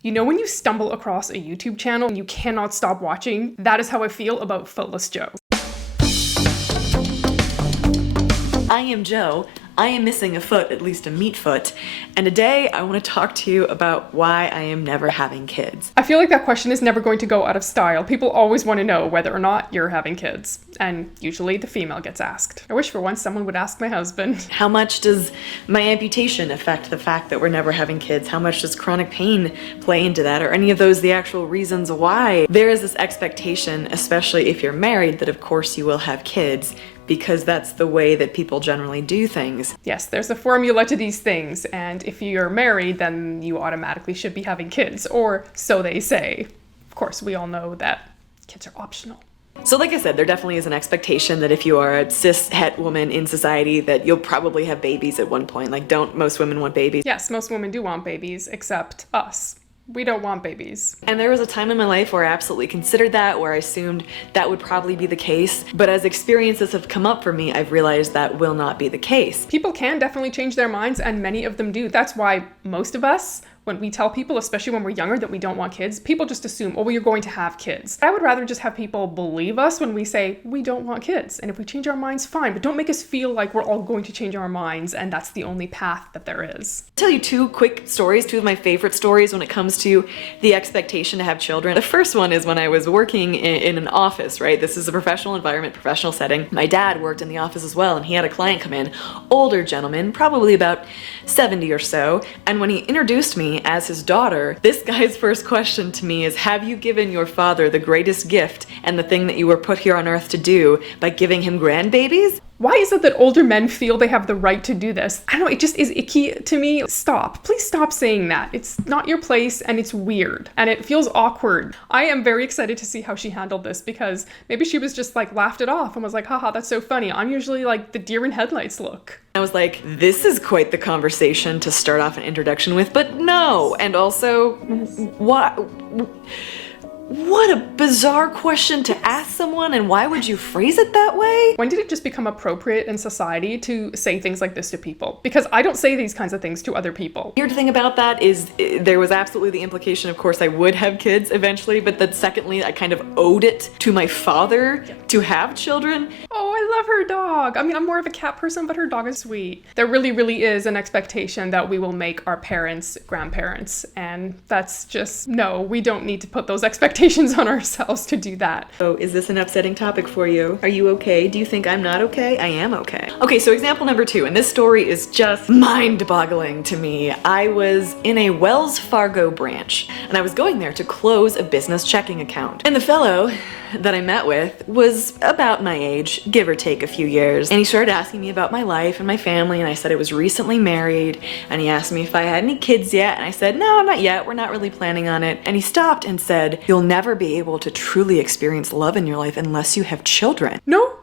You know when you stumble across a YouTube channel and you cannot stop watching? That is how I feel about Footless Joe. I am Joe. I am missing a foot, at least a meat foot, and today I want to talk to you about why I am never having kids. I feel like that question is never going to go out of style. People always want to know whether or not you're having kids, and usually the female gets asked. I wish for once someone would ask my husband. How much does my amputation affect the fact that we're never having kids? How much does chronic pain play into that? Are any of those the actual reasons why? There is this expectation, especially if you're married, that of course you will have kids, because that's the way that people generally do things. Yes, there's a formula to these things, and if you're married, then you automatically should be having kids, or so they say. Of course, we all know that kids are optional. So like I said, there definitely is an expectation that if you are a cis-het woman in society that you'll probably have babies at one point. Like, don't most women want babies? Yes, most women do want babies, except us. We don't want babies. And there was a time in my life where I absolutely considered that, where I assumed that would probably be the case. But as experiences have come up for me, I've realized that will not be the case. People can definitely change their minds, and many of them do. That's why most of us, when we tell people, especially when we're younger, that we don't want kids, people just assume, oh, well, you're going to have kids. I would rather just have people believe us when we say we don't want kids. And if we change our minds, fine, but don't make us feel like we're all going to change our minds and that's the only path that there is. I'll tell you two quick stories, two of my favorite stories when it comes to the expectation to have children. The first one is when I was working in an office, right? This is a professional environment, professional setting. My dad worked in the office as well, and he had a client come in, older gentleman, probably about 70 or so, and when he introduced me as his daughter, this guy's first question to me is, have you given your father the greatest gift and the thing that you were put here on earth to do by giving him grandbabies? Why is it that older men feel they have the right to do this? I don't know, it just is icky to me. Stop. Please stop saying that. It's not your place and it's weird and it feels awkward. I am very excited to see how she handled this because maybe she was just like laughed it off and was like, haha, that's so funny. I'm usually like the deer in headlights look. I was like, this is quite the conversation to start off an introduction with, but no. And also, what a bizarre question to ask someone, and why would you phrase it that way? When did it just become appropriate in society to say things like this to people? Because I don't say these kinds of things to other people. Weird thing about that is there was absolutely the implication, of course, I would have kids eventually, but then secondly, I kind of owed it to my father to have children. Oh, I love her dog. I mean, I'm more of a cat person, but her dog is sweet. There really, really is an expectation that we will make our parents grandparents, and that's just, no, we don't need to put those expectations on ourselves to do that. Oh, is this an upsetting topic for you? Are you okay? Do you think I'm not okay? I am okay. Okay, so example number 2, and this story is just mind-boggling to me. I was in a Wells Fargo branch, and I was going there to close a business checking account. And the fellow that I met with was about my age, give or take a few years. And he started asking me about my life and my family, and I said I was recently married, and he asked me if I had any kids yet, and I said, no, not yet, we're not really planning on it. And he stopped and said, you'll never be able to truly experience love in your life unless you have children. No.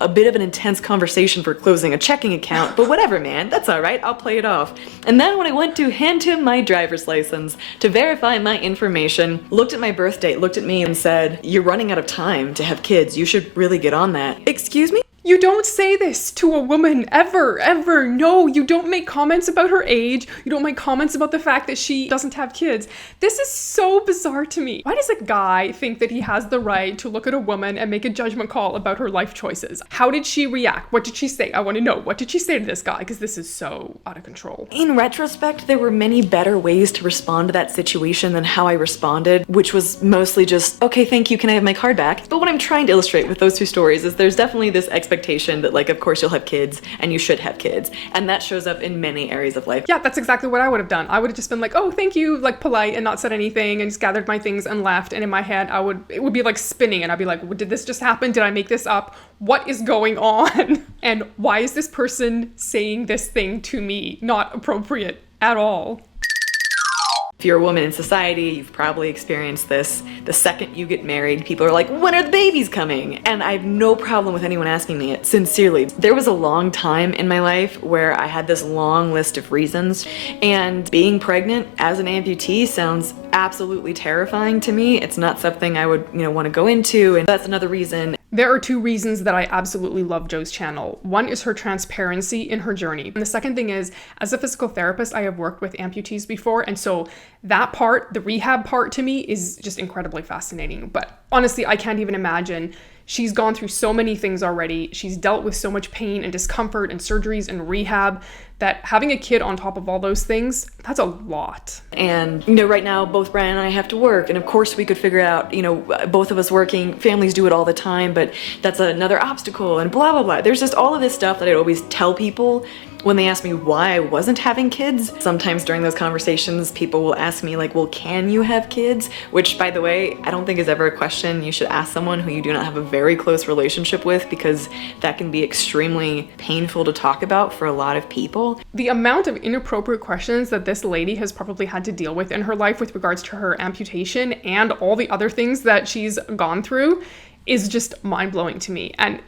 A bit of an intense conversation for closing a checking account, but whatever, man, that's all right, I'll play it off. And then when I went to hand him my driver's license to verify my information, looked at my birth date, looked at me and said, you're running out of time to have kids, you should really get on that. Excuse me? You don't say this to a woman, ever, ever. No, you don't make comments about her age. You don't make comments about the fact that she doesn't have kids. This is so bizarre to me. Why does a guy think that he has the right to look at a woman and make a judgment call about her life choices? How did she react? What did she say? I want to know. What did she say to this guy? Because this is so out of control. In retrospect, there were many better ways to respond to that situation than how I responded, which was mostly just, okay, thank you, can I have my card back? But what I'm trying to illustrate with those two stories is there's definitely this expectation that, like, of course you'll have kids and you should have kids, and that shows up in many areas of life. Yeah, that's exactly what I would have done. I would have just been like, oh, thank you, like polite, and not said anything, and just gathered my things and left. And in my head, it would be like spinning, and I'd be like, well, did this just happen? Did I make this up? What is going on? And why is this person saying this thing to me? Not appropriate at all. If you're a woman in society, you've probably experienced this. The second you get married, people are like, when are the babies coming? And I have no problem with anyone asking me it, sincerely. There was a long time in my life where I had this long list of reasons, and being pregnant as an amputee sounds absolutely terrifying to me. It's not something I would, want to go into, and that's another reason. There are two reasons that I absolutely love Jo's channel. One is her transparency in her journey. And the second thing is, as a physical therapist, I have worked with amputees before. And so that part, the rehab part to me is just incredibly fascinating. But honestly, I can't even imagine. She's gone through so many things already. She's dealt with so much pain and discomfort and surgeries and rehab that having a kid on top of all those things, that's a lot. And, right now, both Brian and I have to work. And of course we could figure out, both of us working, families do it all the time, but that's another obstacle and blah, blah, blah. There's just all of this stuff that I always tell people when they ask me why I wasn't having kids. Sometimes during those conversations, people will ask me like, well, can you have kids? Which, by the way, I don't think is ever a question you should ask someone who you do not have a very close relationship with, because that can be extremely painful to talk about for a lot of people. The amount of inappropriate questions that this lady has probably had to deal with in her life with regards to her amputation and all the other things that she's gone through is just mind-blowing to me. And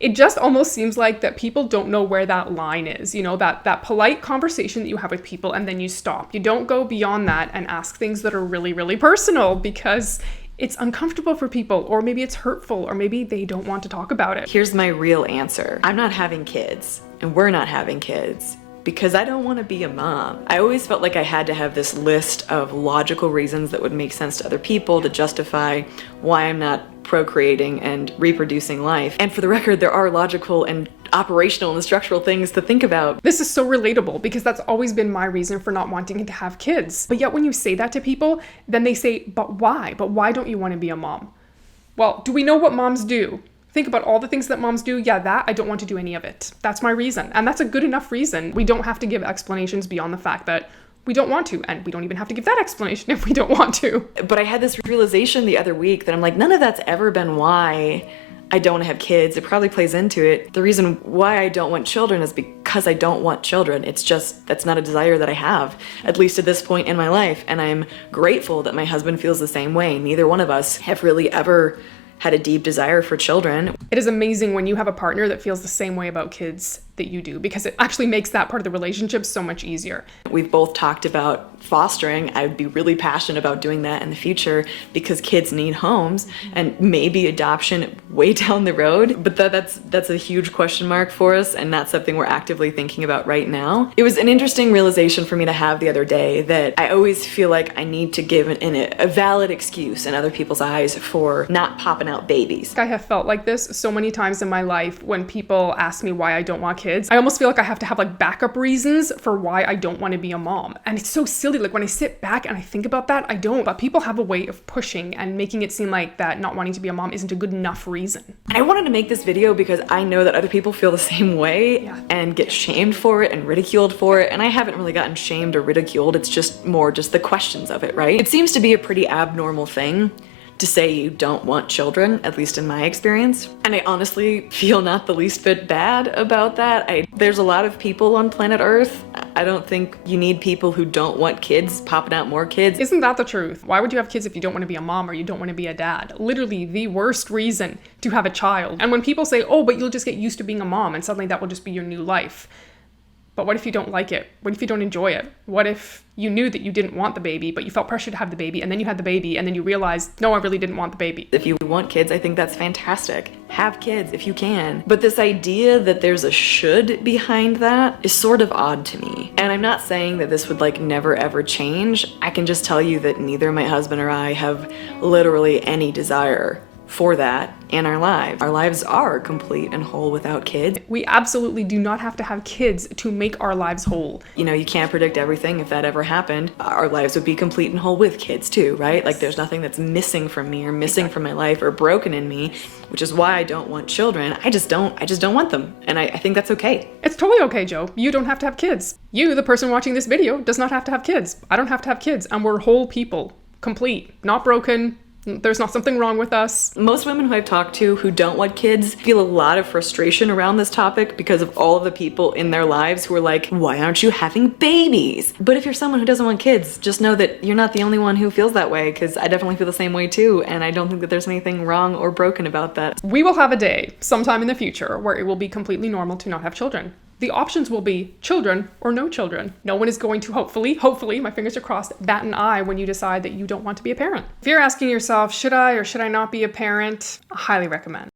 it just almost seems like that people don't know where that line is, that polite conversation that you have with people and then you stop. You don't go beyond that and ask things that are really, really personal because it's uncomfortable for people, or maybe it's hurtful, or maybe they don't want to talk about it. Here's my real answer. I'm not having kids, and we're not having kids, because I don't want to be a mom. I always felt like I had to have this list of logical reasons that would make sense to other people to justify why I'm not procreating and reproducing life. And for the record, there are logical and operational and structural things to think about. This is so relatable because that's always been my reason for not wanting to have kids. But yet when you say that to people, then they say, but why? But why don't you want to be a mom? Well, do we know what moms do? Think about all the things that moms do. Yeah, that I don't want to do any of it. That's my reason. And that's a good enough reason. We don't have to give explanations beyond the fact that we don't want to, and we don't even have to give that explanation if we don't want to. But I had this realization the other week that I'm like, none of that's ever been why I don't have kids. It probably plays into it. The reason why I don't want children is because I don't want children. It's just, that's not a desire that I have, at least at this point in my life. And I'm grateful that my husband feels the same way. Neither one of us have really ever had a deep desire for children. It is amazing when you have a partner that feels the same way about kids that you do, because it actually makes that part of the relationship so much easier. We've both talked about fostering. I'd be really passionate about doing that in the future because kids need homes, and maybe adoption way down the road. But that's a huge question mark for us, and not something we're actively thinking about right now. It was an interesting realization for me to have the other day that I always feel like I need to give a valid excuse in other people's eyes for not popping out babies. I have felt like this so many times in my life when people ask me why I don't want kids. I almost feel like I have to have like backup reasons for why I don't want to be a mom. And it's so silly. Like when I sit back and I think about that, I don't. But people have a way of pushing and making it seem like that not wanting to be a mom isn't a good enough reason. And I wanted to make this video because I know that other people feel the same way and get shamed for it and ridiculed for it. And I haven't really gotten shamed or ridiculed. It's just more just the questions of it, right? It seems to be a pretty abnormal thing to say you don't want children, at least in my experience. And I honestly feel not the least bit bad about that. There's a lot of people on planet Earth. I don't think you need people who don't want kids popping out more kids. Isn't that the truth? Why would you have kids if you don't want to be a mom or you don't want to be a dad? Literally the worst reason to have a child. And when people say, oh, but you'll just get used to being a mom and suddenly that will just be your new life. But what if you don't like it? What if you don't enjoy it? What if you knew that you didn't want the baby, but you felt pressure to have the baby, and then you had the baby, and then you realized, no, I really didn't want the baby? If you want kids, I think that's fantastic. Have kids if you can. But this idea that there's a should behind that is sort of odd to me. And I'm not saying that this would like never ever change. I can just tell you that neither my husband or I have literally any desire for that in our lives. Our lives are complete and whole without kids. We absolutely do not have to have kids to make our lives whole. You can't predict everything. If that ever happened, our lives would be complete and whole with kids too, right? Like there's nothing that's missing from me or missing from my life or broken in me, which is why I don't want children. I just don't want them. And I think that's okay. It's totally okay, Jo. You don't have to have kids. You, the person watching this video, does not have to have kids. I don't have to have kids, and we're whole people. Complete. Not broken. There's not something wrong with us. Most women who I've talked to who don't want kids feel a lot of frustration around this topic because of all of the people in their lives who are like, why aren't you having babies? But if you're someone who doesn't want kids, just know that you're not the only one who feels that way, because I definitely feel the same way too, and I don't think that there's anything wrong or broken about that. We will have a day sometime in the future where it will be completely normal to not have children. The options will be children or no children. No one is going to hopefully, my fingers are crossed, bat an eye when you decide that you don't want to be a parent. If you're asking yourself, should I or should I not be a parent? I highly recommend.